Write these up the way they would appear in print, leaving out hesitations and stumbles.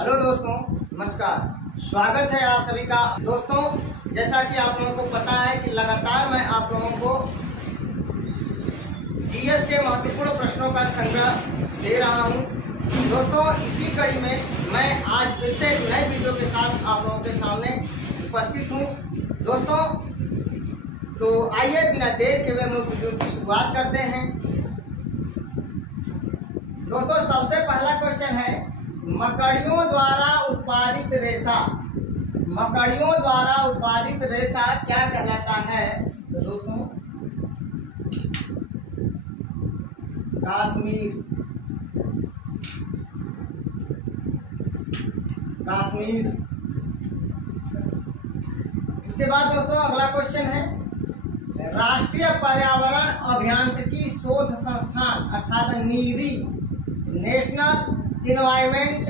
Hello दोस्तों, नमस्कार। स्वागत है आप सभी का। दोस्तों, जैसा कि आप लोगों को पता है कि लगातार मैं आप लोगों को जीएस के महत्वपूर्ण प्रश्नों का संग्रह दे रहा हूं। दोस्तों, इसी कड़ी में मैं आज फिर से एक नए वीडियो के साथ आप लोगों के सामने उपस्थित हूं। दोस्तों, तो आइए बिना देर के हुए हम लोग वीडियो की शुरुआत करते हैं। दोस्तों, सबसे पहला क्वेश्चन है, मकड़ियों द्वारा उत्पादित रेशा। मकड़ियों द्वारा उत्पादित रेशा क्या कहलाता है? तो दोस्तों, काश्मीर। इसके बाद दोस्तों अगला क्वेश्चन है, राष्ट्रीय पर्यावरण अभियांत्रिकी शोध संस्थान अर्थात NEERI, national environment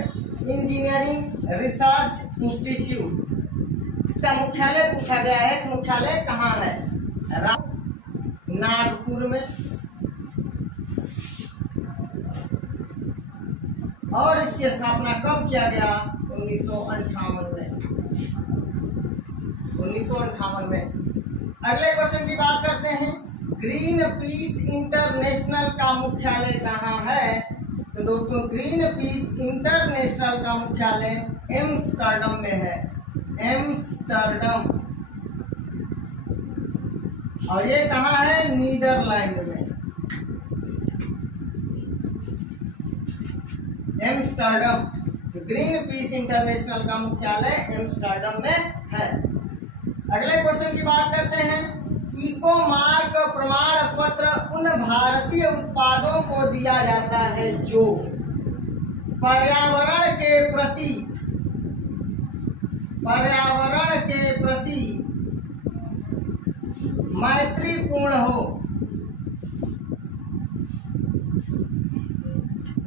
engineering research institute, इसका मुख्यालय पूछा गया है। मुख्यालय कहाँ है? नागपुर में। और इसकी स्थापना कब किया गया? 1958 में। अगले क्वेश्चन की बात करते हैं, ग्रीन पीस इंटरनेशनल का मुख्यालय कहाँ है? तो दोस्तों, ग्रीन पीस इंटरनेशनल का मुख्यालय एम्स्टर्डम में है। एम्स्टर्डम। और ये कहाँ है? नीदरलैंड में। एम्स्टर्डम। ग्रीन पीस इंटरनेशनल का मुख्यालय एम्स्टर्डम में है। अगले क्वेश्चन की बात करते हैं, इको मार्क प्रमाण पत्र उन भारतीय उत्पादों को दिया जाता है जो पर्यावरण के प्रति मैत्रीपूर्ण हो।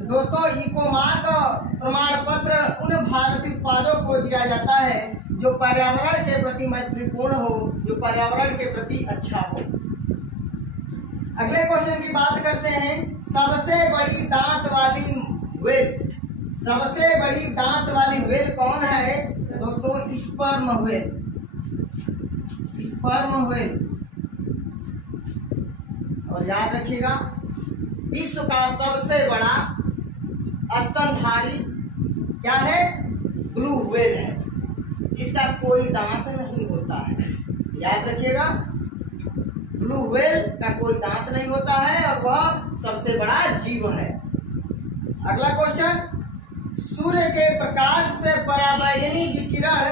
दोस्तों, इको मार्क प्रमाण पत्र उन भारतीय उत्पादों को दिया जाता है जो पर्यावरण के प्रति मैत्रीपूर्ण हो, जो पर्यावरण के प्रति अच्छा हो। अगले क्वेश्चन की बात करते हैं, सबसे बड़ी दांत वाली व्हेल। सबसे बड़ी दांत वाली व्हेल कौन है? तो दोस्तों, स्पर्म व्हेल। Sperm whale. और याद रखिएगा, विश्व का सबसे बड़ा स्तनधारी क्या है? ब्लू व्हेल है, जिसका कोई दांत नहीं होता है। याद रखिएगा, ब्लू व्हेल का कोई दांत नहीं होता है और वह सबसे बड़ा जीव है। अगला क्वेश्चन, सूर्य के प्रकाश से पराबैंगनी विकिरण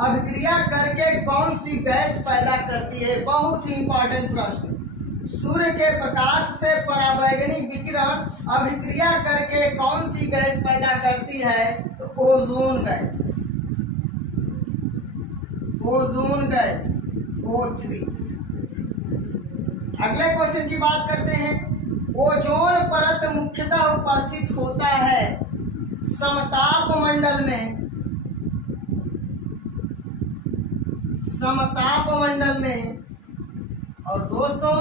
अभिक्रिया करके कौन सी गैस पैदा करती है? बहुत ही इंपॉर्टेंट प्रश्न। सूर्य के प्रकाश से पराबैंगनी विकिरण अभिक्रिया करके कौन सी गैस पैदा करती है? तो ozone gas. Ozone gas O3। अगले क्वेश्चन की बात करते हैं, ओजोन परत मुख्यतः उपस्थित होता है समताप मंडल में। समताप मंडल में। और दोस्तों,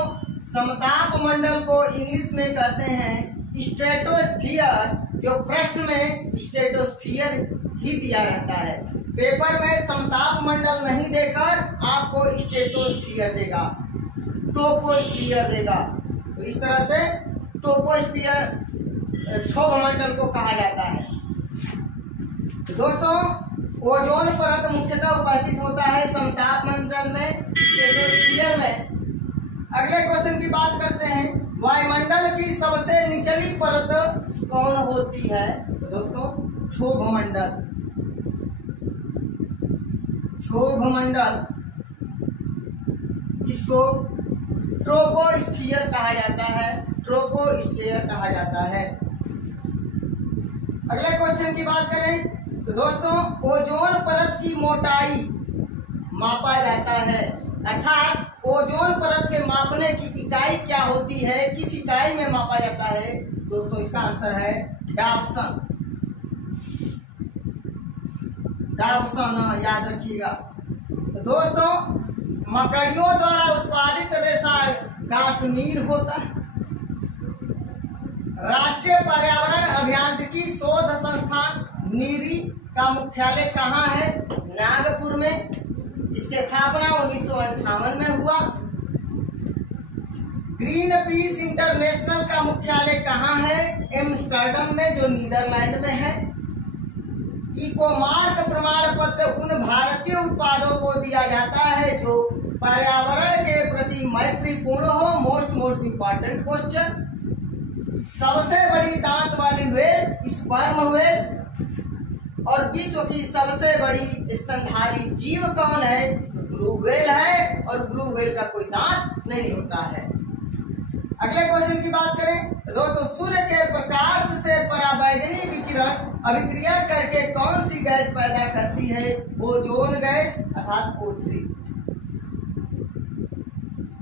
समताप मंडल को इंग्लिश में कहते हैं स्ट्रेटोस्फियर, जो प्रश्न में स्ट्रेटोस्फियर ही दिया रहता है। पेपर में समताप मंडल नहीं देकर आपको स्ट्रेटोस्फियर देगा, ट्रोपोस्फियर देगा। तो इस तरह से ट्रोपोस्फियर क्षोभमंडल को कहा जाता है। तो दोस्तों, ओजोन परत मुख्यतः उपस्थित होता है समताप मंडल में, स्ट्रेटोस्फियर में। अगले क्वेश्चन की बात करते हैं, वायुमंडल की सबसे निचली परत कौन होती है? तो दोस्तों, क्षोभमंडल। क्षोभमंडल, जिसको ट्रोपोस्फियर कहा जाता है। ट्रोपोस्फियर कहा जाता है। अगले क्वेश्चन की बात करें तो दोस्तों, ओजोन परत की मोटाई मापा जाता है, अर्थात ओजोन परत के मापने की इकाई क्या होती है? किस इकाई में मापा जाता है? दोस्तों, इसका आंसर है डाप्सन। डाप्सन, याद रखिएगा। तो दोस्तों, मकड़ियों द्वारा उत्पादित रेशा काश्मीर होता है। राष्ट्रीय पर्यावरण अभियांत्रिकी शोध संस्थान नीरी का मुख्यालय कहाँ है? नागपुर में। इसकी स्थापना 1958 में हुआ। ग्रीन पीस इंटरनेशनल का मुख्यालय कहाँ है? एम्स्टर्डम में, जो नीदरलैंड में है। इकोमार्क प्रमाण पत्र उन भारतीय उत्पादों को दिया जाता है जो पर्यावरण के प्रति मैत्रीपूर्ण हो। Most important question. सबसे बड़ी दांत वाली व्हेल स्पर्म व्हेल। और विश्व की सबसे बड़ी स्तनधारी जीव कौन है? ब्लू व्हेल है। और ब्लू व्हेल का कोई दांत नहीं होता है। अगले क्वेश्चन की बात करें तो दोस्तों, सूर्य के प्रकाश से पराबैंगनी विकिरण अभिक्रिया करके कौन सी गैस पैदा करती है? ओजोन गैस अर्थात O3।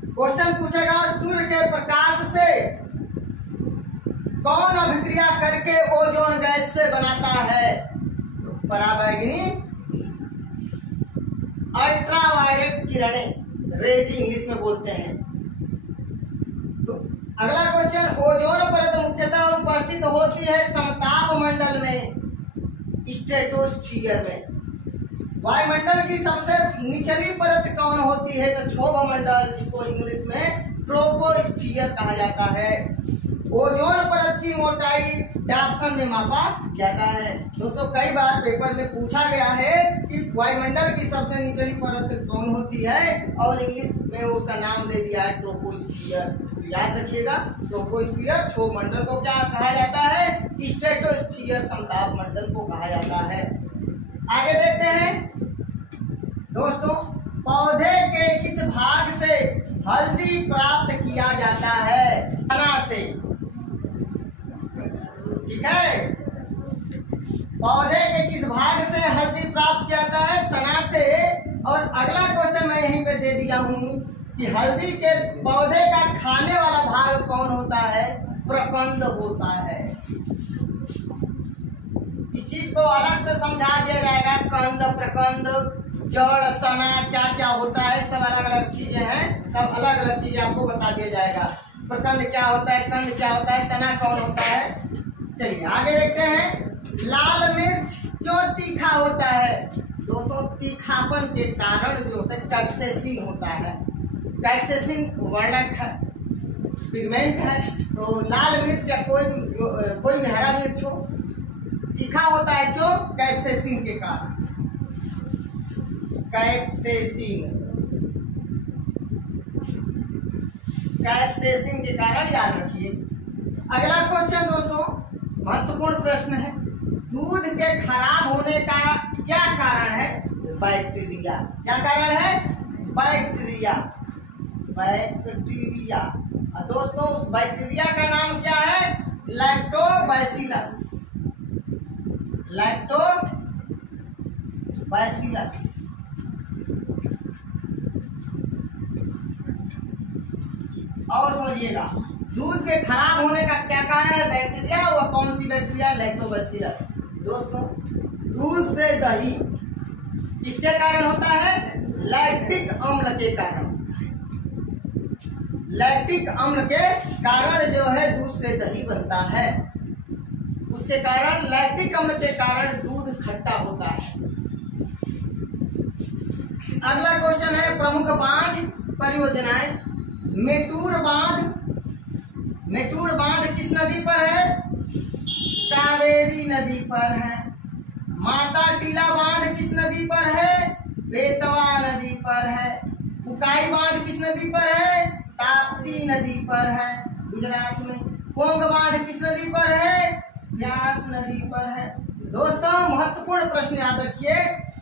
क्वेश्चन पूछेगा, सूर्य के प्रकाश से कौन अभिक्रिया करके ओजोन गैस से बनाता है? पराबैंगनी अल्ट्रावायलेट किरणें, रेज इंग्लिश में बोलते हैं। तो अगला क्वेश्चन, ओजोन परत मुख्यतः उपस्थित होती है समताप मंडल में, स्ट्रेटोस्फीयर में। वायुमंडल की सबसे निचली परत कौन होती है? तो क्षोभ मंडल, जिसको इंग्लिश में ट्रोपोस्फीयर कहा जाता है। ओजोन परत की मोटाई डाप्सन में मापा जाता है। दोस्तों, कई बार पेपर में पूछा गया है कि वायुमंडल की सबसे निचली परत कौन होती है, और इंग्लिश में उसका नाम दे दिया है ट्रोपोस्फीयर। याद रखिएगा, ट्रोपोस्फीयर क्षोभ मंडल को क्या कहा जाता है? स्ट्रेटोस्फीयर समताप मंडल को कहा जाता है। आगे देखते हैं दोस्तों, पौधे के किस भाग से हल्दी प्राप्त किया जाता है? तना से। ठीक है, पौधे के किस भाग से हल्दी प्राप्त किया जाता है? तना से। और अगला क्वेश्चन मैं यहीं पे दे दिया हूं कि हल्दी के पौधे का खाने वाला भाग कौन होता है? प्रकंद होता है। इस चीज को अलग से समझा दिया जाएगा। कंद, प्रकंद, जड़, तना क्या क्या होता है, सब अलग अलग चीजें हैं। सब अलग अलग चीजें आपको बता दिया जाएगा। प्रकंद क्या होता है, कंद क्या होता है, तना कौन होता है। चलिए आगे देखते हैं। लाल मिर्च क्यों तीखा होता है? दोस्तों, तीखापन के कारण जो होता है कैप्सेसिन होता है। कैप्सेसिन वर्णक है, पिगमेंट है। तो लाल मिर्च या कोई भी हरा मिर्च हो, तीखा होता है। क्यों? कैप्सेसिन के कारण। कैप्सेसिन के कारण, याद रखिए। अगला क्वेश्चन दोस्तों, महत्वपूर्ण प्रश्न है। दूध के खराब होने का क्या कारण है? बैक्टीरिया। क्या कारण है? बैक्टीरिया। बैक्टीरिया। दोस्तों, उस बैक्टीरिया का नाम क्या है? लैक्टोबैसिलस। लैक्टोबैसिलस। और समझिएगा, दूध के खराब होने का क्या कारण है? बैक्टीरिया। वह कौन सी बैक्टीरिया? लैक्टोबैसिलस। दोस्तों, दूध से दही किसके कारण होता है? लैक्टिक अम्ल के कारण। लैक्टिक अम्ल के कारण जो है दूध से दही बनता है। उसके कारण, लैक्टिक अम्ल के कारण दूध खट्टा होता है। अगला क्वेश्चन है, प्रमुख बांध परियोजनाएं। मेटूर बांध। मेटूर बांध किस नदी पर है? कावेरी नदी पर है। माता टीला बांध किस नदी पर है? बेतवा नदी पर है। उकाई बांध किस नदी पर है? ताप्ती नदी पर है, गुजरात में। पोंग बांध किस नदी पर है? व्यास नदी पर है। दोस्तों, महत्वपूर्ण प्रश्न याद रखिए।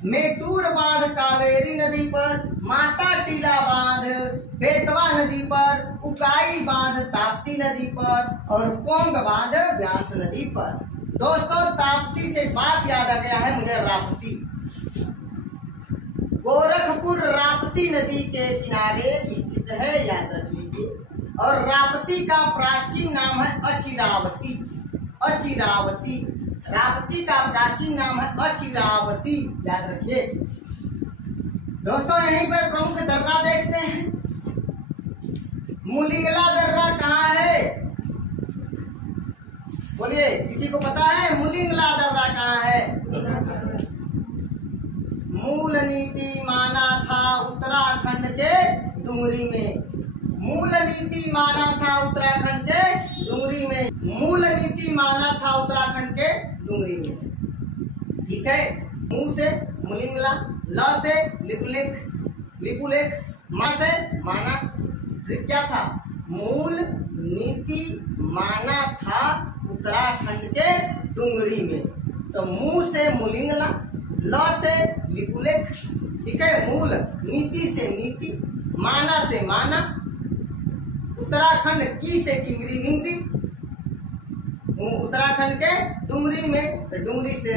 मेटूर बांध कावेरी नदी पर, माता टीला बांध बेतवा नदी पर, उकाई बांध ताप्ती नदी पर, और पोंग बांध व्यास नदी पर। दोस्तों, ताप्ती से बात याद आ गया है मुझे, राप्ती। गोरखपुर राप्ती नदी के किनारे स्थित है, याद रख लीजिए। और राप्ती का प्राचीन नाम है अचिरावती। अचिरावती। राप्ती का प्राचीन नाम है अचिरावती, याद रखिए। दोस्तों, यहीं पर प्रमुख दर्रा देखते हैं। मुलिंगला दर्रा कहाँ है? बोलिए, किसी को पता है मुलिंगला दर्रा कहाँ है? मूल नीति माना था उत्तराखंड के डुमरी में। मूल नीति माना था उत्तराखंड के डुमरी में। मूल नीति माना था उत्तराखंड के डुमरी में। ठीक है। मुंह से मुलिंगला, ल से लिपुलेख, लिपुलेख, मा से माना। क्या था? मूल नीति माना था उत्तराखंड के डुंगरी में। तो मुंह से मुलिंगला, ल से लिपुलेख, ठीक है। मूल, नीति से नीति, माना से माना, उत्तराखंड की से किंगरी विंगरी, उत्तराखंड के डुंगरी में, डुंगरी से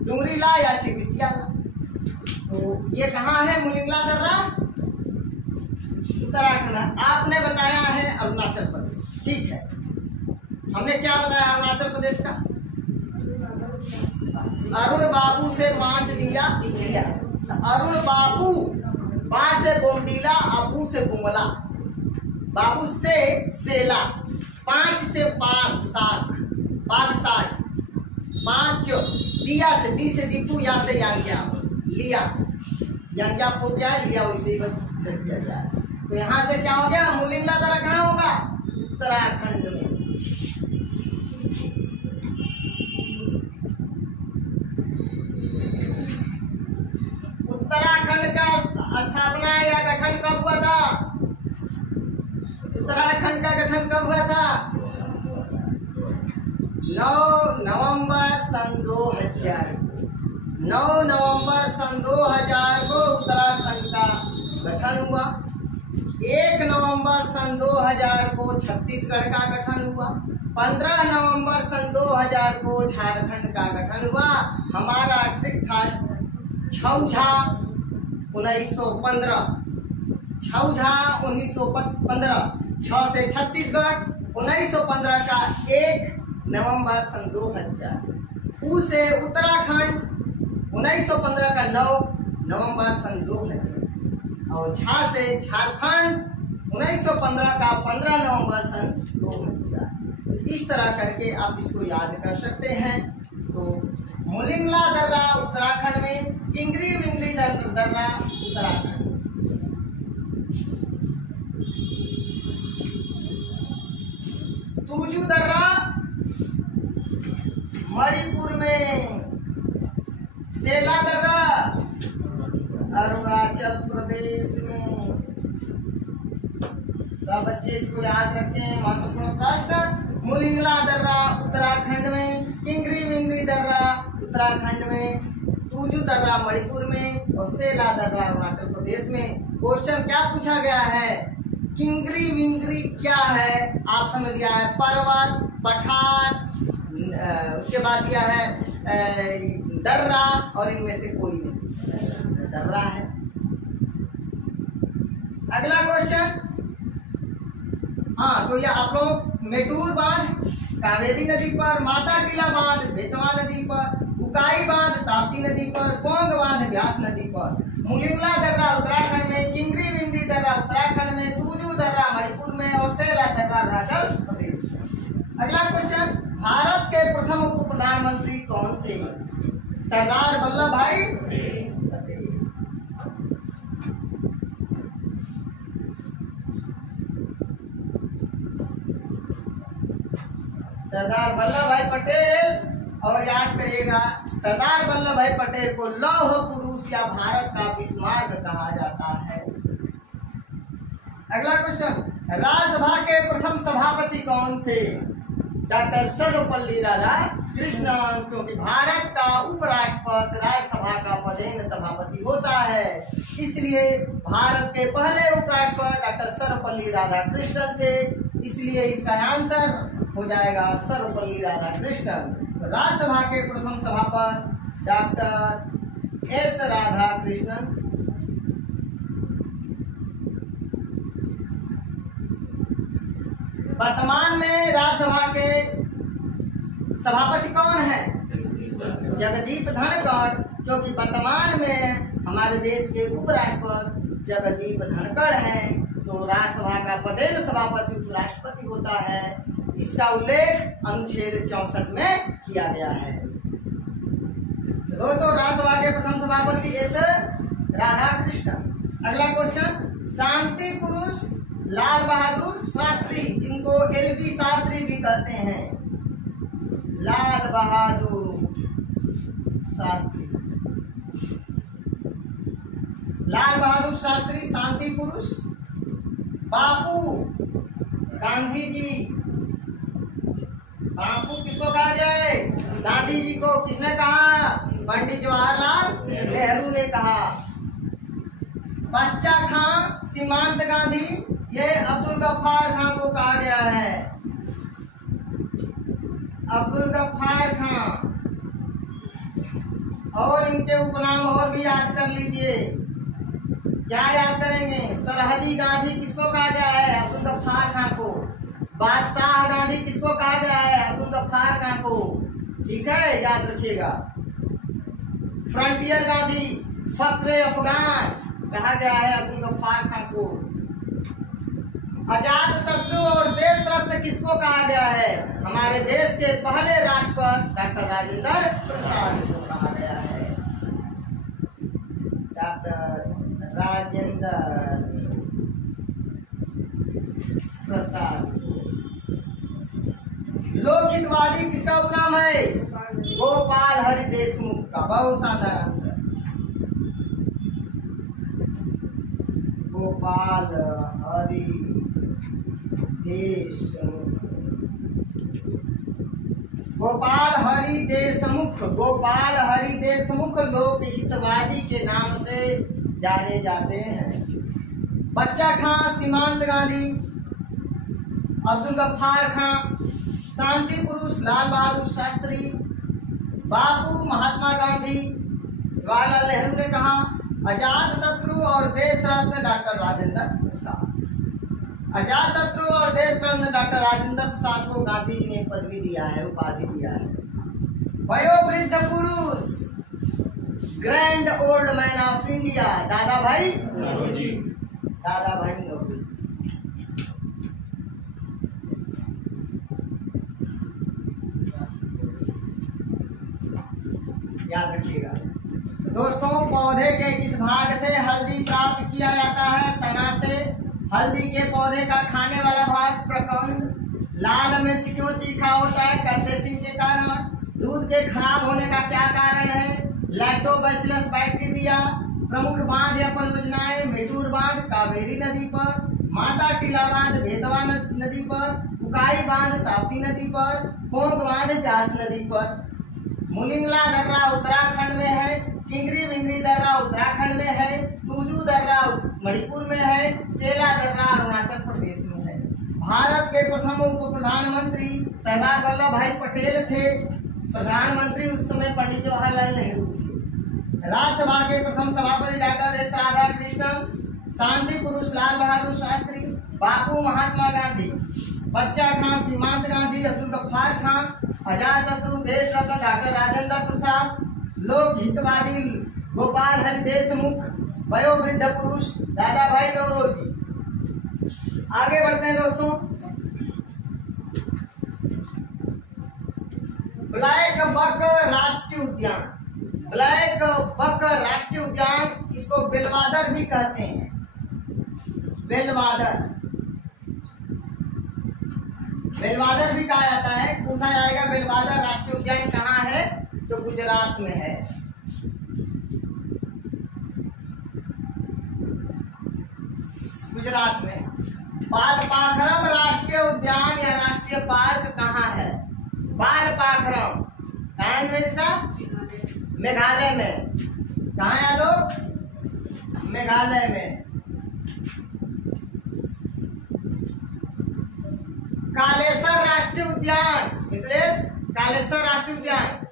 डुंगरी ला या चिबितिया ला। तो ये कहाँ है मुलिंगला दर्रा? उत्तराखंड। आपने बताया है अरुणाचल प्रदेश, ठीक है। हमने क्या बताया अरुणाचल प्रदेश का? अरुण बाबू से 5 दिया लिया। अरुण बाबू, बा से बोमडीला, अबू से बुमला, बाबू से सेला, 5 से पाग साग, पाग साग, 5 दिया से, दी से दीपू, या से यांग्या लिया, यांग्या हो गया, लिया वैसे ही बस सेट किया गया। तो यहाँ से क्या हो गया? मुलिंगला दर्रा कहाँ होगा? उत्तराखंड में। उत्तराखंड का स्थापना या गठन कब हुआ था? उत्तराखंड का गठन कब हुआ था? 9 नवंबर सन 2000। 9 नवंबर सन 2000 को उत्तराखंड का गठन हुआ। 1 नवंबर सन 2000 को छत्तीसगढ़ का गठन हुआ। 15 नवंबर सन 2000 को झारखंड का गठन हुआ। हमारा ट्रिक था छौझा 1915, छौझा 1915, 6 से छत्तीसगढ़, 1915 का 1 नवंबर सन 2000, उ से उत्तराखंड 1915 का 9 नवंबर सन 2000, और झा से झारखंड 1915 का 15 नवंबर सन 2000। इस तरह करके आप इसको याद कर सकते हैं। तो मुलिंगला दर्रा उत्तराखंड में, किंगरी विंगरी दर्रा उत्तराखंड। तुजू दर्रा मणिपुर में, सेला दर्रा अरुणाचल प्रदेश में। सब बच्चे इसको याद रखें। महत्वपूर्ण प्रश्न, मुलिंगला दर्रा उत्तराखंड में, किंगरी विंगरी दर्रा उत्तराखंड में, तुजू दर्रा मणिपुर में, और सेला दर्रा अरुणाचल प्रदेश में। क्वेश्चन क्या पूछा गया है? किंगरी विंगरी क्या है? ऑप्शन में दिया है पर्वत, पठार, उसके बाद दिया है दर्रा, और इनमें से कोई नहीं, दर्रा है। अगला क्वेश्चन, हाँ, तो ये आप लोग मेटूर बांध कावेरी नदी पर, माता टीला बांध बेतवा नदी पर, उकाई बांध ताप्ती नदी पर, पोंग बांध ब्यास नदी पर। मुलिंगला दर्रा उत्तराखंड में, किंगरी विंगरी दर्रा उत्तराखंड में, तुजू दर्रा मणिपुर में, और सेला दर्रा अरुणाचल प्रदेश में। अगला क्वेश्चन, भारत के प्रथम उप प्रधानमंत्री कौन थे? सरदार वल्लभ भाई पटेल। सरदार वल्लभ भाई पटेल। और याद करिएगा, सरदार वल्लभ भाई पटेल को लौह पुरुष या भारत का बिस्मार्क कहा जाता है। अगला क्वेश्चन, राज्यसभा के प्रथम सभापति कौन थे? डॉक्टर सर्वपल्ली राधाकृष्णन। क्योंकि भारत का उपराष्ट्रपति राज्यसभा का पदेन सभापति होता है, इसलिए भारत के पहले उपराष्ट्रपति डॉक्टर सर्वपल्ली राधाकृष्णन थे। इसलिए इसका आंसर हो जाएगा सर्वपल्ली राधाकृष्णन। राज्यसभा के प्रथम सभापति डॉक्टर एस राधाकृष्णन। वर्तमान में राज्यसभा के सभापति कौन है? जगदीप धनखड़। क्योंकि वर्तमान में हमारे देश के उपराष्ट्रपति जगदीप धनखड़ हैं, तो राज्यसभा का पदेन सभापति उपराष्ट्रपति होता है। इसका उल्लेख अनुच्छेद 64 में किया गया है। दोस्तों, राज्यसभा के प्रथम सभापति एस राधाकृष्ण। अगला क्वेश्चन, शांति पुरुष लाल बहादुर शास्त्री, जिनको एलबी शास्त्री भी कहते हैं, लाल बहादुर शास्त्री, लाल बहादुर शास्त्री शांति पुरुष। बापू गांधी जी, बापू किसको कहा गया है? गांधी जी को। किसने कहा? पंडित जवाहरलाल नेहरू ने कहा। बच्चा खां सीमांत गांधी, ये अब्दुल गफ्फार खां को कहा गया है। अब्दुल गफ्फार खां। और इनके उपनाम और भी याद कर लीजिए। क्या याद करेंगे? सरहदी गांधी किसको कहा गया है? अब्दुल गफ्फार खां को। बादशाह गांधी किसको कहा गया है? अब्दुल गफ्फार खां को। ठीक है, याद रखिएगा। फ्रंटियर गांधी, फख्रे अफगान कहा गया है अब्दुल गफ्फार खां को। अजात शत्रु और देश रत्न किसको कहा गया है? हमारे देश के पहले राष्ट्रपति डॉक्टर राजेंद्र प्रसाद को कहा गया है। डॉक्टर राजेंद्र प्रसाद। लोकहितवादी किसका उपनाम है? गोपाल हरि देशमुख का। बहुत शानदार आंसर, गोपाल हरि देशमुख। गोपाल हरि देशमुख, गोपाल हरि देशमुख लोकहितवादी के नाम से जाने जाते हैं। बच्चा खां सीमांत गांधी, अब्दुल गफ्फार खां, शांति पुरुष लाल बहादुर शास्त्री, बापू महात्मा गांधी, जवाहरलाल नेहरू ने कहा, अजात शत्रु और देश रत्न डॉक्टर राजेंद्र प्रसाद। अजात शत्रु और देश रत्न डॉक्टर राजेंद्र प्रसाद को गांधी जी ने पदवी दिया है, उपाधि दिया है। वयोवृद्ध पुरुष grand old man of India, दादा भाई नौरोजी। दादा भाई नौरोजी। याद रखिएगा दोस्तों, पौधे के किस भाग से हल्दी प्राप्त किया जाता है? तना से। हल्दी के पौधे का खाने वाला भाग प्रकंद। लाल मिर्च क्यों तीखा होता है? कैप्सेसिन के कारण। दूध के खराब होने का क्या कारण है? Lactobacillus bacteria. प्रमुख बांध या परियोजनाएं, मेटूर बांध कावेरी नदी पर, माता टीला बांध बेतवा नदी पर, उकाई बांध ताप्ती नदी पर, पोंग बांध व्यास नदी पर। मुलिंगला दर्रा उत्तराखंड में है, किंगरी बिंगरी दर्रा उत्तराखंड में है, तूजू दर्रा मणिपुर में है, सेला दर्रा अरुणाचल प्रदेश में है। भारत के प्रथम उप प्रधानमंत्री सरदार वल्लभ भाई पटेल थे। प्रधानमंत्री उस समय पंडित जवाहरलाल नेहरू थे। राज्यसभा के प्रथम सभापति डॉक्टर एस राधाकृष्णन। शांति पुरुष लाल बहादुर शास्त्री, बापू महात्मा गांधी, बच्चा खां सीमांत गांधी, अब्दुल गफ्फार खां, अजात शत्रु देश रत्न डॉक्टर राजेंद्र प्रसाद, लोक हितवादी गोपाल हरि देशमुख, वयोवृद्ध पुरुष दादा भाई नौरोजी। आगे बढ़ते हैं दोस्तों। ब्लैक बक राष्ट्रीय उद्यान, ब्लैक बक राष्ट्रीय उद्यान, इसको बेलवादर भी कहते हैं। बेलवादर, बेलवादर भी कहा जाता है। पूछा जाएगा बेलवादर राष्ट्रीय उद्यान कहाँ है? तो गुजरात में है। गुजरात में। बालपाखरम राष्ट्रीय उद्यान या राष्ट्रीय पार्क कहाँ है? बालपाखरम कहाँ है? मेघालय में। कहाँ है लोग? मेघालय में। कालेसर राष्ट्रीय उद्यान, मिथिलेश, कालेसर राष्ट्रीय उद्यान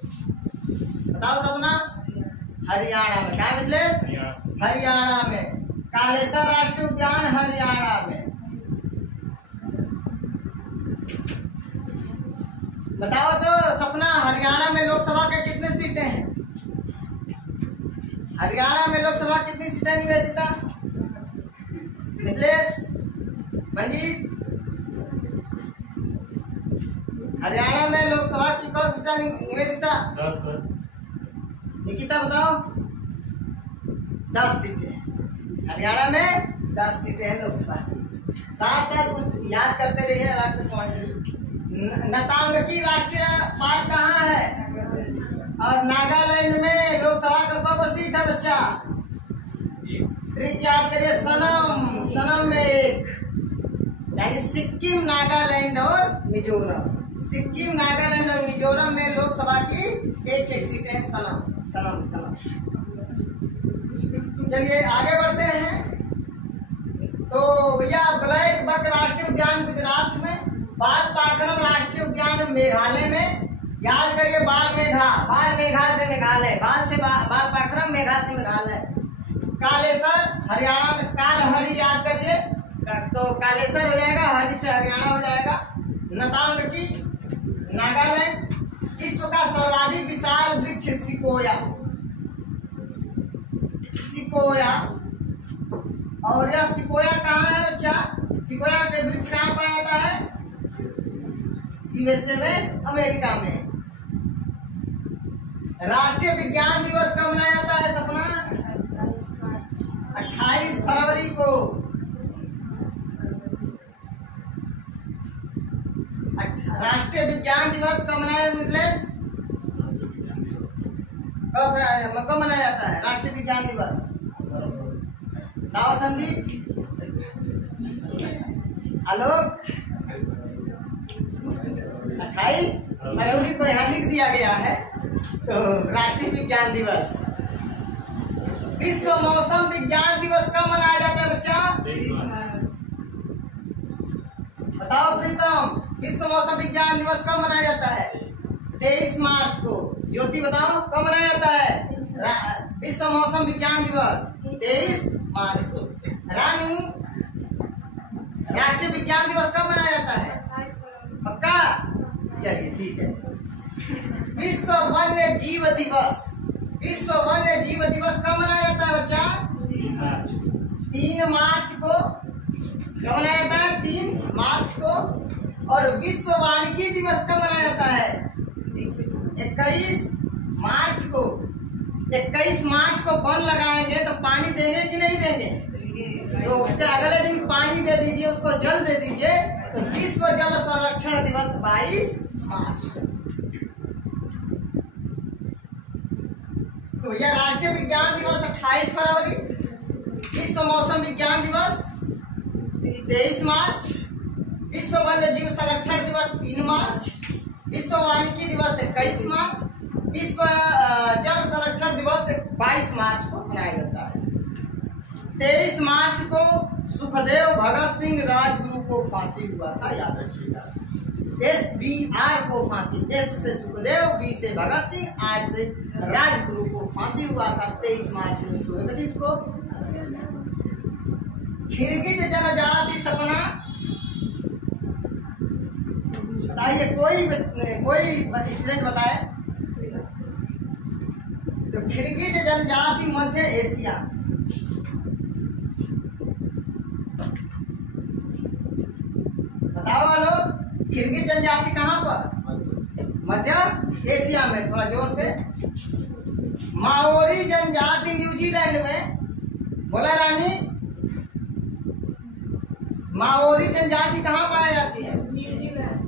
बताओ सपना? हरियाणा में। कहाँ मिथिलेश? हरियाणा में। कालेसर राष्ट्रीय उद्यान हरियाणा में। बताओ तो सपना, हरियाणा में लोकसभा के कितने सीटें हैं? हरियाणा में लोकसभा कितनी सीटें निवेदिता? मिथिलेश, मंजीत, हरियाणा में लोकसभा की कौन सी निवेदिता? 10। निकिता बताओ। 10 सीटें हरियाणा में, 10 सीटें हैं लोकसभा की। साथ साथ कुछ याद करते रहिए अलग से पॉइंट। नतांगकी राष्ट्रीय पार्क कहाँ है? और नागालैंड में लोकसभा का कौन सीट है बच्चा? ट्रिक याद करिए, सनम में एक, यानी सिक्किम, नागालैंड और मिजोरम। सिक्किम, नागालैंड और मिजोरम में लोकसभा की एक एक सीटें सनम। चलिए आगे बढ़ते हैं। तो भैया ब्लैक बक राष्ट्रीय उद्यान गुजरात में, बाल पाखरम राष्ट्रीय उद्यान मेघालय में। याद करिए, बाल मेघा से मेघालय, बाल पाखरम, मेघा से मेघालय। कालेसर हरियाणा में, कालहरी याद करिए, तो कालेसर हो जाएगा, हरी से हरियाणा हो जाएगा। नतांगकी नागालैंड। विश्व का सर्वाधिक विशाल वृक्ष सिकोया, और यह सिकोया कहाँ है बच्चा? सिकोया के वृक्ष कहाँ पाया जाता है? यूएसए में, अमेरिका में। राष्ट्रीय विज्ञान दिवस कब मनाया जाता है सपना? 28 फरवरी को। राष्ट्रीय विज्ञान दिवस कब मनाया मिथिलेश? कब मनाया जाता है राष्ट्रीय विज्ञान दिवस? दावा संदीप, आलोक, 28 फरवरी को यहाँ लिख दिया गया है। तो राष्ट्रीय विज्ञान दिवस। विश्व मौसम विज्ञान दिवस कब मनाया जाता है बच्चा? बताओ प्रीतम, विश्व मौसम विज्ञान दिवस कब मनाया जाता है? 23 मार्च को। ज्योति बताओ कब मनाया जाता है विश्व मौसम विज्ञान दिवस? 23 मार्च को। रानी, राष्ट्रीय विज्ञान दिवस कब मनाया जाता है? पक्का? चलिए ठीक है। विश्व वन्य जीव दिवस, विश्व वन्य जीव दिवस कब मनाया जाता है बच्चा? 3 मार्च को। कब मनाया जाता है? 3 मार्च को। और विश्व वानिकी दिवस कब मनाया जाता है? 21 मार्च को। 21 मार्च को वन लगाएंगे तो पानी देंगे कि नहीं देंगे? तो उसके अगले दिन पानी दे दीजिए, उसको जल दे दीजिए। तो विश्व जल संरक्षण दिवस 22 मार्च। तो भैया राष्ट्रीय विज्ञान दिवस 28 फरवरी, विश्व मौसम विज्ञान दिवस 23 मार्च, विश्व वन्य जीव संरक्षण दिवस 3 मार्च, विश्व वानिकी दिवस 21 मार्च, विश्व जल संरक्षण दिवस 22 मार्च को मनाया जाता है। 23 मार्च को सुखदेव भगत सिंह राजगुरु को फांसी हुआ था, याद रखिएगा। SBR को फांसी, S से सुखदेव, B से भगत सिंह, R से राजगुरु को फांसी हुआ था 23 मार्च 1931 को। किर्गिज जनजाति सपना बताइए, कोई स्टूडेंट बताए। तो किर्गिज जनजाति मध्य एशिया, बताओ लोग, किर्गिज जनजाति कहाँ पर? मध्य एशिया में। थोड़ा जोर से। माओरी जनजाति न्यूजीलैंड में। बोला रानी, माओरी जनजाति कहाँ पाई जाती है?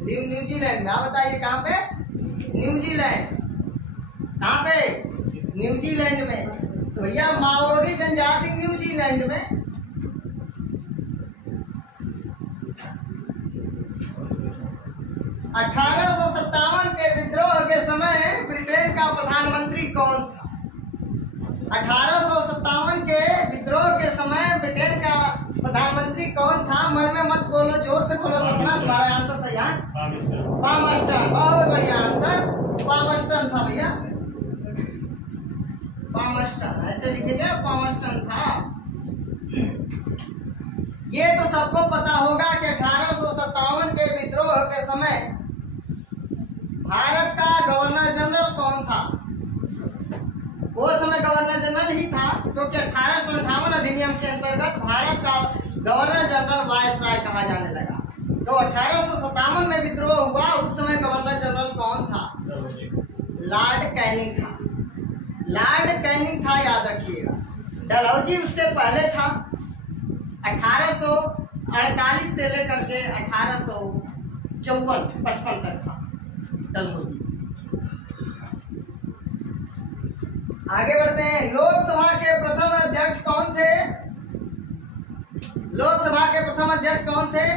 न्यूजीलैंड में। आप बताइए कहाँ पे? न्यूजीलैंड। कहाँ पे? न्यूजीलैंड में। तो भैया माओरी जनजाति न्यूजीलैंड में। (1857) के विद्रोह के समय ब्रिटेन का प्रधानमंत्री कौन था? 1857 के विद्रोह के समय ब्रिटेन का प्रधानमंत्री कौन था? मन में मत बोलो, जोर से बोलो सपना, तुम्हारा आंसर सही है। पामस्टन। बहुत बढ़िया आंसर, पामस्टन था भैया, पामस्टन। ऐसे लिखेंगे, पामस्टन था। ये तो सबको पता होगा कि 1857 के विद्रोह के समय भारत का गवर्नर जनरल कौन था? वो समय गवर्नर जनरल ही था, क्योंकि 1858 अधिनियम के अंतर्गत भारत का गवर्नर जनरल वायसराय कहा जाने लगा। तो 1857 में विद्रोह हुआ, उस समय गवर्नर जनरल कौन था? लॉर्ड कैनिंग था। लॉर्ड कैनिंग था, याद रखिएगा। डलहौजी उससे पहले था। 1848 से लेकर के 1854-55 तक था डलहौजी। आगे बढ़ते हैं। लोकसभा के प्रथम अध्यक्ष कौन थे? लोकसभा के प्रथम अध्यक्ष कौन थे?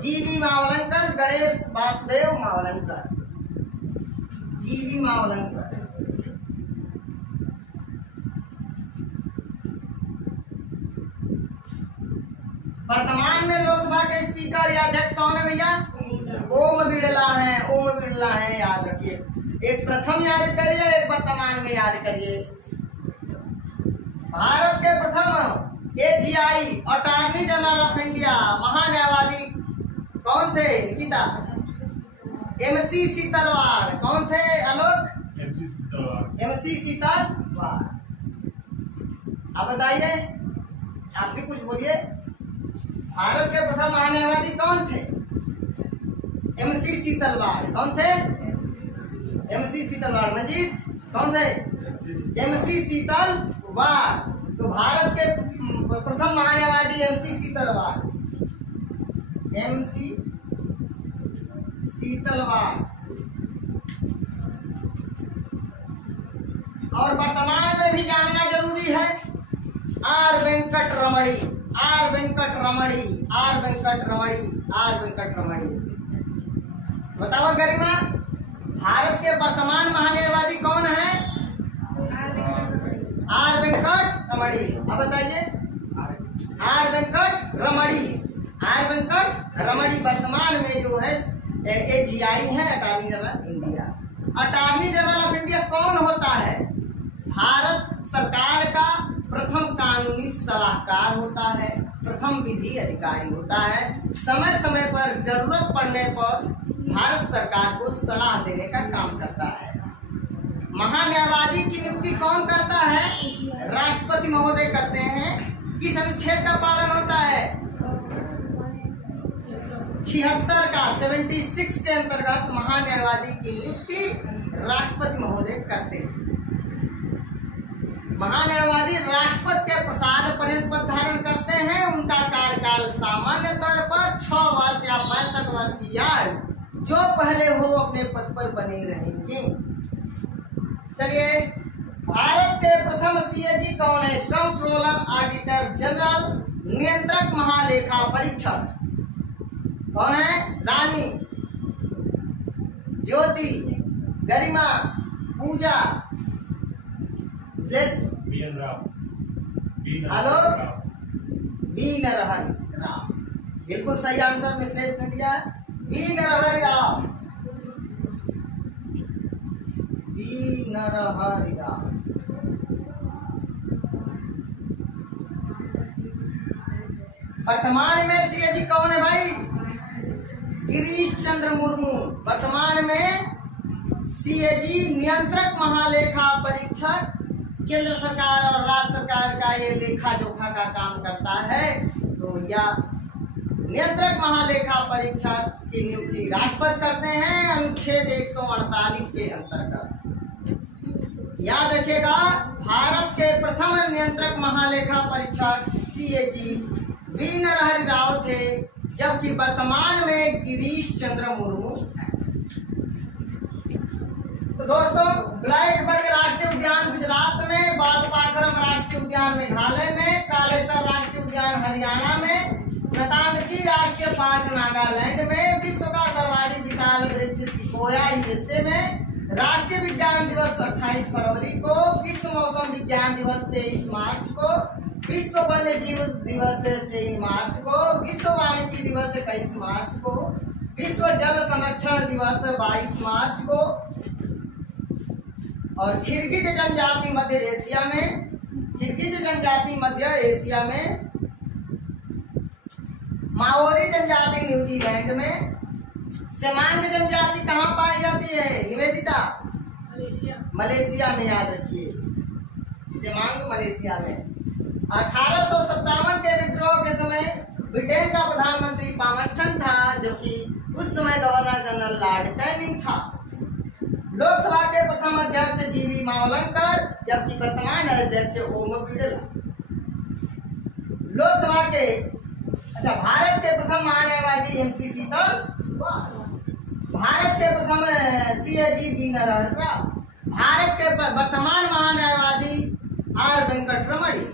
जीवी मावलंकर, गणेश वासुदेव मावलंकर। जीवी मावलंकर। वर्तमान में लोकसभा के स्पीकर या अध्यक्ष कौन है भैया? ओम बिड़ला है। ओम बिड़ला है, याद रखिए। एक प्रथम याद करिए, एक वर्तमान में याद करिए। भारत के प्रथम AGI attorney general of India महान्यायवादी कौन थे? निकिता। MC सीतलवाड़। कौन थे आलोक? MC सीतलवाड़। आप बताइए, आप भी कुछ बोलिए। भारत के प्रथम महान्यायवादी कौन थे? MC सीतलवाड़। कौन थे? MC सीतलवाड़। मंजीत कौन थे? MC सीतलवाड़। तो भारत के प्रथम महान्यायवादी MC सीतलवाड़। MC सीतलवाड़। और वर्तमान में भी जानना जरूरी है, are Venkat Ramani. Are Venkat Ramani. Are Venkat Ramani. Are Venkat रमणी। बताओ गरिमा, भारत के वर्तमान महान्यायवादी कौन है? आर वेंकट रमणी। अब बताइए, are Venkat Ramani. Are Venkat रमणी वर्तमान में जो है AGI है, attorney general India. Attorney general of India कौन होता है? भारत सरकार का प्रथम कानूनी सलाहकार होता है, प्रथम विधि अधिकारी होता है। समय समय पर जरूरत पड़ने पर भारत सरकार को सलाह देने का काम करता है। महान्यायवादी की नियुक्ति कौन करता है? राष्ट्रपति महोदय करते हैं। किस अनुच्छेद का पालन होता है? 76 का, 76 के अंतर्गत महान्यायवादी की नियुक्ति राष्ट्रपति महोदय करते हैं। महान्यायवादी राष्ट्रपति के प्रसाद पर्यंत पद धारण करते हैं। उनका कार्यकाल सामान्य तौर पर 6 वर्ष या 65 वर्ष की आयु जो पहले हो अपने पद पर बने रहेंगे। चलिए, भारत के प्रथम CAG कौन है? कंट्रोलर ऑडिटर जनरल, नियंत्रक महालेखा परीक्षक। कौन है? रानी, ज्योति, गरिमा, पूजा, हेलो, बी नरहरि राव। बिल्कुल सही आंसर मिथिलेश ने दिया। बी नरहरि राव। बी नरहरि राव। वर्तमान में CAG कौन है भाई? गिरीश चंद्र मुर्मू। वर्तमान में CAG नियंत्रक महालेखा परीक्षक केंद्र सरकार और राज्य सरकार का ये लेखा जोखा का काम करता है। तो यह नियंत्रक महालेखा परीक्षक की नियुक्ति राष्ट्रपति करते हैं अनुच्छेद 148 के अंतर्गत। याद रखिएगा, भारत के प्रथम नियंत्रक महालेखा परीक्षक CAG वी नरहरि राव थे, जबकि वर्तमान में गिरीश चंद्र मुर्मू है। तो दोस्तों, ब्लैकबक राष्ट्रीय उद्यान गुजरात में, बालपाखरम राष्ट्रीय उद्यान मेघालय में, कालेसर राष्ट्रीय उद्यान हरियाणा में, नतांगकी राष्ट्रीय पार्क नागालैंड में, विश्व का सर्वाधिक विशाल वृक्ष सिकोया USA में, राष्ट्रीय विज्ञान दिवस 28 फरवरी को, विश्व मौसम विज्ञान दिवस 23 मार्च को, विश्व वन्य जीव दिवस 3 मार्च को, विश्व वानिकी दिवस 21 मार्च को, विश्व जल संरक्षण दिवस 22 मार्च को, और किर्गिज जनजाति मध्य एशिया में, किर्गिज जनजाति मध्य एशिया में, माओरी जनजाति न्यूजीलैंड में, सेमांग जनजाति कहाँ पाई जाती है निवेदिता? मलेशिया में, याद रखिए, सेमांग मलेशिया में। 1857 के विद्रोह के समय ब्रिटेन का प्रधानमंत्री पामस्टन था, जो कि उस समय गवर्नर जनरल लॉर्ड कैनिंग था। लोकसभा के प्रथम अध्यक्ष जीवी मावलंकर, जबकि वर्तमान अध्यक्ष ओम बिड़ला। लोकसभा के भारत के प्रथम महान्यायवादी एमसी शीतल, भारत के प्रथम सीएजी बी नारायण राव, भारत के वर्तमान महान्यायवादी आर वेंकटरमणी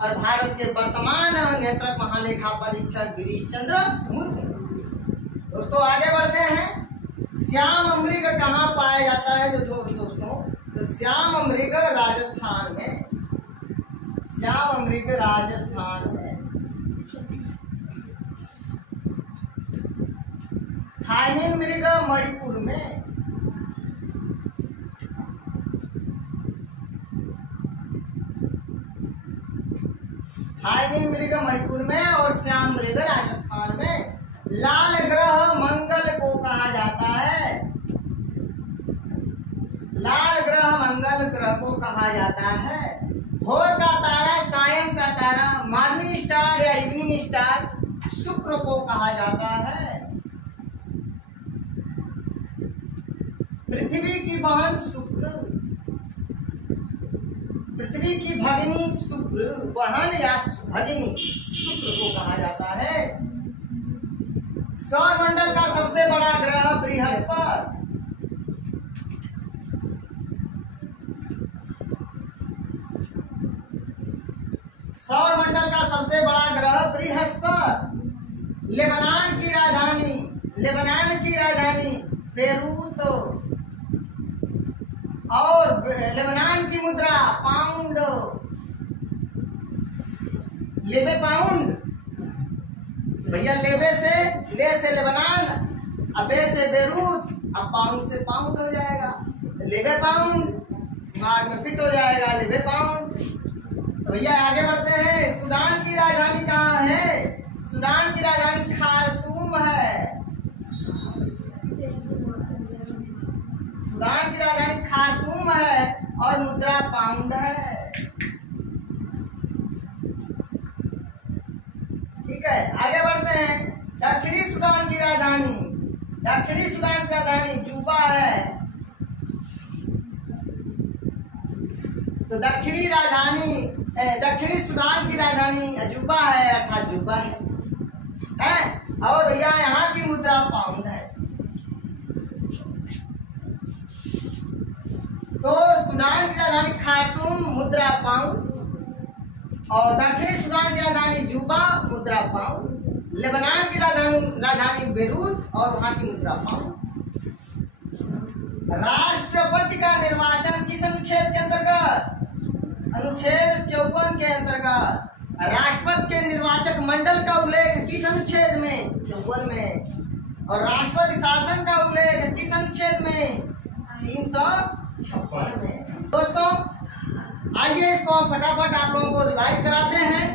और भारत के वर्तमान नियंत्रक महालेखा परीक्षक गिरीश चंद्र मुर्मू। दोस्तों आगे बढ़ते हैं। श्याम मृग कहाँ पाया जाता है? जो दोस्तों, तो श्याम मृग राजस्थान में, श्याम मृग राजस्थान में, थाईमीन मृग मणिपुर में, थाईमीन मृग मणिपुर में और श्याम मृग राजस्थान में। लाल ग्रह मंगल को कहा जाता है, लाल ग्रह मंगल ग्रह को कहा जाता है। भोर का तारा, सायं का तारा, मॉर्निंग स्टार या इवनिंग स्टार शुक्र को कहा जाता है। पृथ्वी की बहन शुक्र, पृथ्वी की भगिनी शुक्र, बहन या भगिनी शुक्र को कहा जाता है। सौर मंडल का सबसे बड़ा ग्रह बृहस्पति, सौर मंडल का सबसे बड़ा ग्रह बृहस्पति। लेबनान की राजधानी, लेबनान की राजधानी बेरूत और लेबनान की मुद्रा पाउंड, लेबे पाउंड भैया, लेबे से ले से लेबनान, अबे से बेरूत, अब पाउंड से पाउंड हो जाएगा, लेबे पाउंड, दिमाग में फिट हो जाएगा लेबे पाउंड। तो भैया आगे बढ़ते हैं। सूडान की राजधानी कहाँ है? सूडान की राजधानी खार्तूम है, सूडान की राजधानी खार्तूम है और मुद्रा पाउंड है। ठीक है, आगे बढ़ते हैं। दक्षिणी सूडान की राजधानी, दक्षिणी सूडान की राजधानी जूबा है। तो दक्षिणी राजधानी, दक्षिणी सूडान की राजधानी अजूबा है, अर्थात जूबा है। और भैया यहाँ की मुद्रा पाउंड है। तो सूडान की राजधानी खार्तूम, मुद्रा पाउंड, और दक्षिणी सूडान की राजधानी जूबा, मुद्रा पाउंड। लेबनान की राजधानी बेरूत और वहां की मुद्रा पाउंड। राष्ट्रपति का निर्वाचन किस अनुच्छेद के अंतर्गत? अनुच्छेद 54 के अंतर्गत। राष्ट्रपति के निर्वाचक मंडल का उल्लेख किस अनुच्छेद में? 54 में। और राष्ट्रपति शासन का उल्लेख किस अनुच्छेद में? 356 में। दोस्तों आइए इसको हम फटाफट आप लोगों को रिवाइज कराते हैं।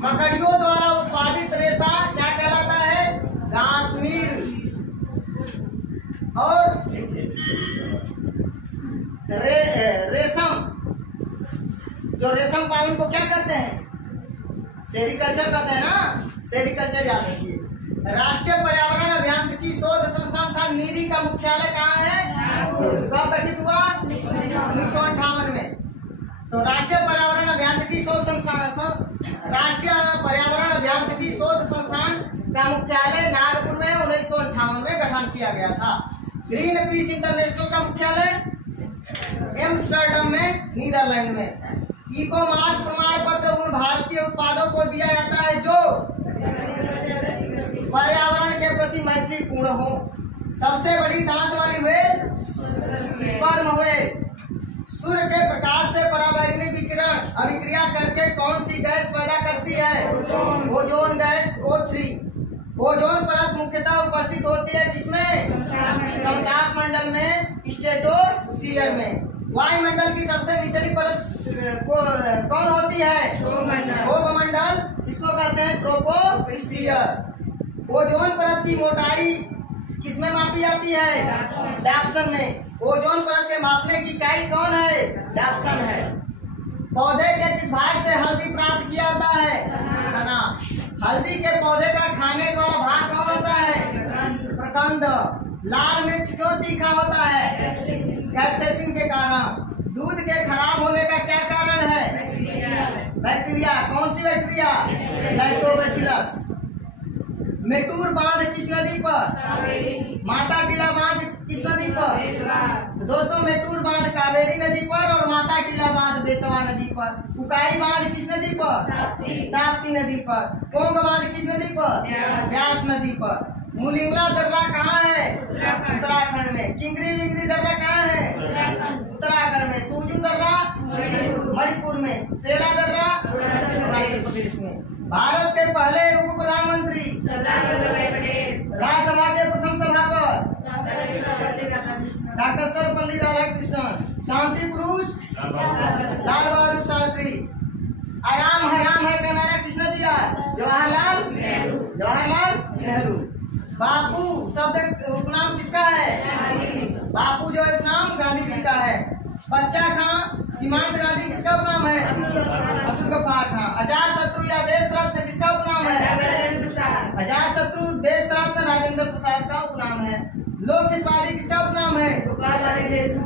मकड़ियों द्वारा उत्पादित रेशा क्या कहलाता है? कश्मीर। और रेशम, जो रेशम पालन को क्या कहते हैं? सेरिकल्चर कहते हैं ना, सेरिकल्चर याद रखिए। राष्ट्रीय पर्यावरण अभियांत्रिकी शोध संस्थान था नीरी का मुख्यालय कहाँ है? कब गठित हुआ? 1958 में। तो राष्ट्रीय पर्यावरण अभियांत्रिकी शोध संस्थान, राष्ट्रीय पर्यावरण अभियांत्रिकी शोध संस्थान का मुख्यालय नागपुर में 1958 में गठन किया गया था। ग्रीन पीस इंटरनेशनल का मुख्यालय एम्स्टर्डम में, नीदरलैंड में। इको मार्क प्रमाण पत्र उन भारतीय उत्पादों को दिया जाता है जो पर्यावरण के प्रति मैत्रीपूर्ण हो। सबसे बड़ी दांत वाली व्हेल स्पर्म व्हेल। सूर्य के प्रकाश से पराबैंगनी विकिरण अभिक्रिया करके कौन सी गैस पैदा करती है? Ozone gas, O3। ओजोन परत मुख्यतः उपस्थित होती है किसमें? समताप मंडल में, स्ट्रेटोस्फीयर में। वायुमंडल की सबसे निचली परत कौन होती है? क्षोभ मंडल, जिसको कहते हैं ट्रोपोस्फीयर। ओजोन परत की मोटाई किसमें मापी जाती है? डैप्सन में। ओजोन परत के मापने की इकाई कौन है? डैप्सन है। पौधे के किस भाग से हल्दी प्राप्त किया जाता है? तना। हल्दी के पौधे का खाने वाला भाग कौन होता है? प्रकंद। लाल मिर्च क्यों तीखा होता है? कैप्सेसिन के कारण। दूध के खराब होने का क्या कारण है? बैक्टीरिया। कौन सी बैक्टीरिया? लैक्टोबैसिलस। मेटूर बांध किस नदी पर? माता टीला बांध किस नदी पर? तो दोस्तों मेटूर बांध कावेरी नदी पर और माता टीला बांध बेतवा नदी पर। उकाई बांध किस नदी पर? ताप्ती नदी पर। पोंग बांध किस नदी पर? व्यास नदी पर। मुलिंगला दर्रा कहाँ है? उत्तराखंड में। किंगरी विंगरी दर्रा कहाँ है? उत्तराखंड में। तूजू दर्रा मणिपुर में। सेला दर्रा अरुणाचल प्रदेश में। भारत के पहले उप प्रधानमंत्री? राज्यसभा के प्रथम सभापति? डॉक्टर सर्वपल्ली राधाकृष्णन। शांति पुरुष? लाल बहादुर शास्त्री। आराम है का नारा किसने दिया? जवाहरलाल नेहरू। बापू शब्द उपनाम किसका है? बापू जो उपनाम गांधी जी का है। बच्चा खां सीमांत गांधी किसका उपनाम है? अब्दुल गफ्फार खां। अजात शत्रु या देश रत्न किसका उपनाम है? अजात शत्रु देश रत्न राजेंद्र प्रसाद का उपनाम है। लोक हितवादी किसका उपनाम है?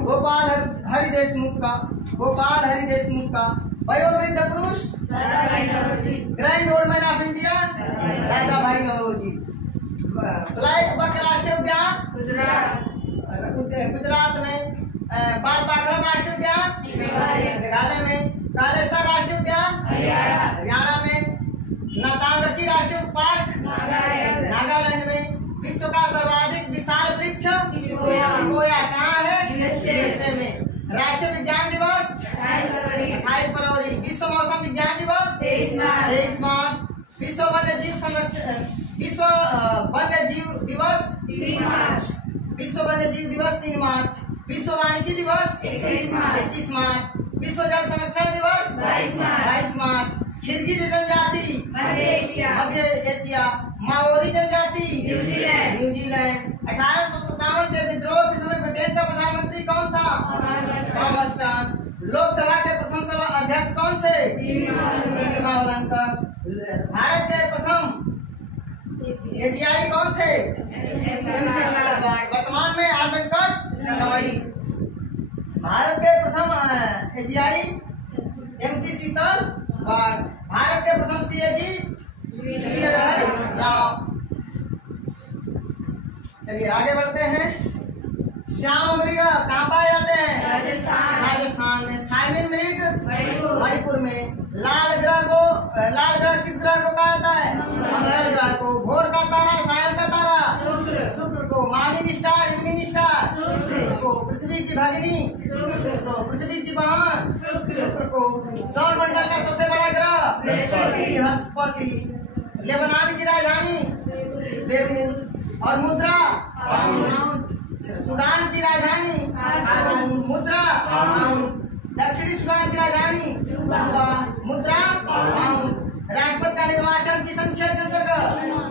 गोपाल हरि देशमुख का। वयोवृद्ध पुरुष? Grand old man of India? दादा भाई नौरोजी। फ्लाई बक राष्ट्रीय उद्यान? गुजरात में। बाल पाखरम राष्ट्रीय उद्यान? मेघालय में। कालेसर राष्ट्रीय उद्यान? हरियाणा में। नातांगकी राष्ट्रीय पार्क? नागालैंड में। विश्व का सर्वाधिक विशाल वृक्ष? सिकोया कहाँ है? यूएसए में। राष्ट्रीय विज्ञान दिवस? 28 फरवरी। विश्व मौसम विज्ञान दिवस? 23 मार्च। विश्व वन्य जीव संरक्षण विश्व वन्य जीव दिवस? 3 मार्च। विश्व वन्य जीव दिवस 3 मार्च। विश्व वानिकी दिवस? 21 मार्च। विश्व जल संरक्षण दिवस? 22 मार्च। किर्गिज जनजाति? मध्य एशिया। माओरी जनजाति? न्यूजीलैंड। 1857 के विद्रोह के समय ब्रिटेन का प्रधानमंत्री कौन था? Thomas ton. लोकसभा के प्रथम सभा अध्यक्ष कौन थे? जी मावलंकर। भारत के प्रथम एजीआई कौन थे? एमसीसी तलवार। वर्तमान में आर वेंकट रमणी। भारत के प्रथम एजीआई एमसीसी तलवार। भारत के प्रथम सीएजी वीरहरि राव। चलिए आगे बढ़ते हैं। श्याम मृग कहाँ पाए जाते हैं? राजस्थान में। थाईमिन मृग? मणिपुर में। लाल ग्रह किस ग्रह को कहा जाता है? मंगल ग्रह को। भोर का तारा सायं का तारा? शुक्र को। Morning star evening star? शुक्र को। पृथ्वी की भगिनी? शुक्र को। पृथ्वी की बहन? शुक्र को। सौर मंडल का सबसे बड़ा ग्रह? बृहस्पति। लेबनान की राजधानी? बेरूत। और मुद्रा? सूडान की राजधानी? मुद्रा? दक्षिणी सूडान की राजधानी? मुद्रा? राजपथ का निर्वाचन किस अनुच्छेद के अंतर्गत?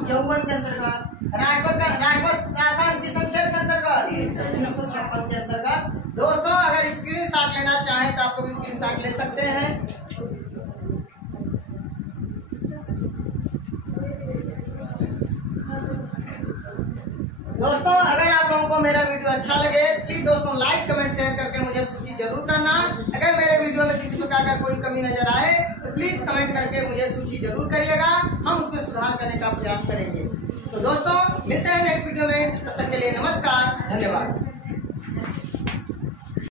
54 के अंतर्गत। राजपथ शासन किस अनुच्छेद के अंतर्गत? 356 के अंतर्गत। दोस्तों अगर स्क्रीनशॉट लेना चाहें तो आपको भी स्क्रीनशॉट ले सकते हैं। दोस्तों अगर आप लोगों को मेरा वीडियो अच्छा लगे प्लीज दोस्तों लाइक कमेंट शेयर करके मुझे सूची जरूर करना। अगर मेरे वीडियो में किसी प्रकार का कोई कमी नजर आए तो प्लीज कमेंट करके मुझे सूची जरूर करिएगा। हम उसमें सुधार करने का प्रयास करेंगे। तो दोस्तों मिलते हैं नेक्स्ट वीडियो में। तब तक के लिए नमस्कार, धन्यवाद।